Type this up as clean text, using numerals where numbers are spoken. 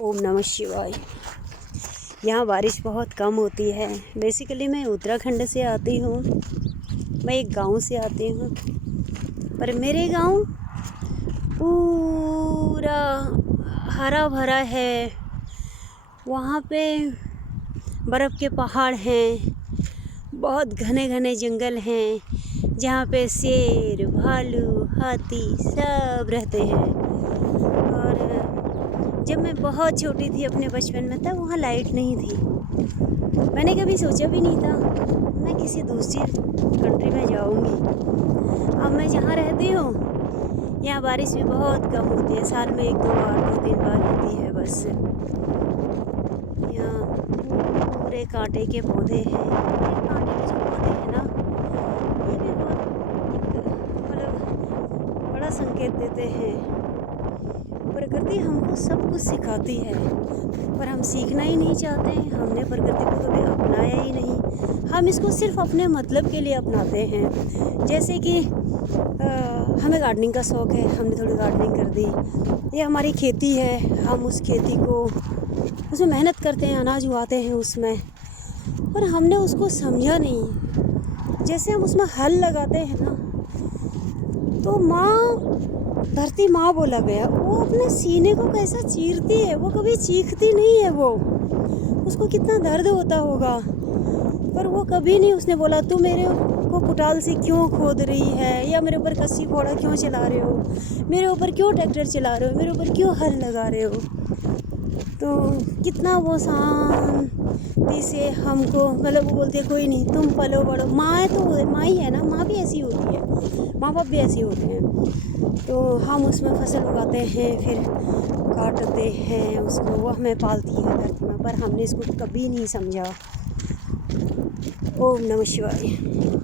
ओम नमः शिवाय। यहाँ बारिश बहुत कम होती है। बेसिकली मैं उत्तराखंड से आती हूँ, मैं एक गांव से आती हूँ, पर मेरे गांव पूरा हरा भरा है। वहाँ पे बर्फ़ के पहाड़ हैं, बहुत घने घने जंगल हैं, जहाँ पे शेर, भालू, हाथी सब रहते हैं। और जब मैं बहुत छोटी थी, अपने बचपन में, तब वहाँ लाइट नहीं थी। मैंने कभी सोचा भी नहीं था मैं किसी दूसरी कंट्री में जाऊँगी। अब मैं जहाँ रहती हूँ, यहाँ बारिश भी बहुत कम होती है, साल में 2-3 बार होती है बस। यहाँ पूरे कांटे के पौधे हैं। ये कांटे के जो पौधे हैं ना, ये भी बहुत मतलब बड़ा संकेत देते हैं। प्रकृति हमको सब कुछ सिखाती है, पर हम सीखना ही नहीं चाहते हैं। हमने प्रकृति को कभी अपनाया ही नहीं। हम इसको सिर्फ अपने मतलब के लिए अपनाते हैं। जैसे कि हमें गार्डनिंग का शौक़ है, हमने थोड़ी गार्डनिंग कर दी। ये हमारी खेती है, हम उस खेती को उसमें मेहनत करते हैं, अनाज उगाते हैं उसमें, पर हमने उसको समझा नहीं। जैसे हम उसमें हल लगाते हैं ना, तो धरती माँ बोला गया, वो अपने सीने को कैसा चीरती है, वो कभी चीखती नहीं है। वो उसको कितना दर्द होता होगा, पर वो कभी नहीं उसने बोला तू मेरे को कुटाल से क्यों खोद रही है, या मेरे ऊपर कस्सी फोड़ा क्यों चला रहे हो, मेरे ऊपर क्यों ट्रैक्टर चला रहे हो, मेरे ऊपर क्यों हल लगा रहे हो। तो कितना वो शांति से हमको, मतलब वो बोलती है कोई नहीं, तुम पलो बड़ो। माँ है तो माँ ही है ना, माँ भी ऐसी होती है, माँ बाप भी ऐसे होते हैं। तो हम उसमें फसल उगाते हैं, फिर काटते हैं उसको, वो हमें पालती है धरती में, पर हमने इसको कभी नहीं समझा। ओम नमः शिवाय।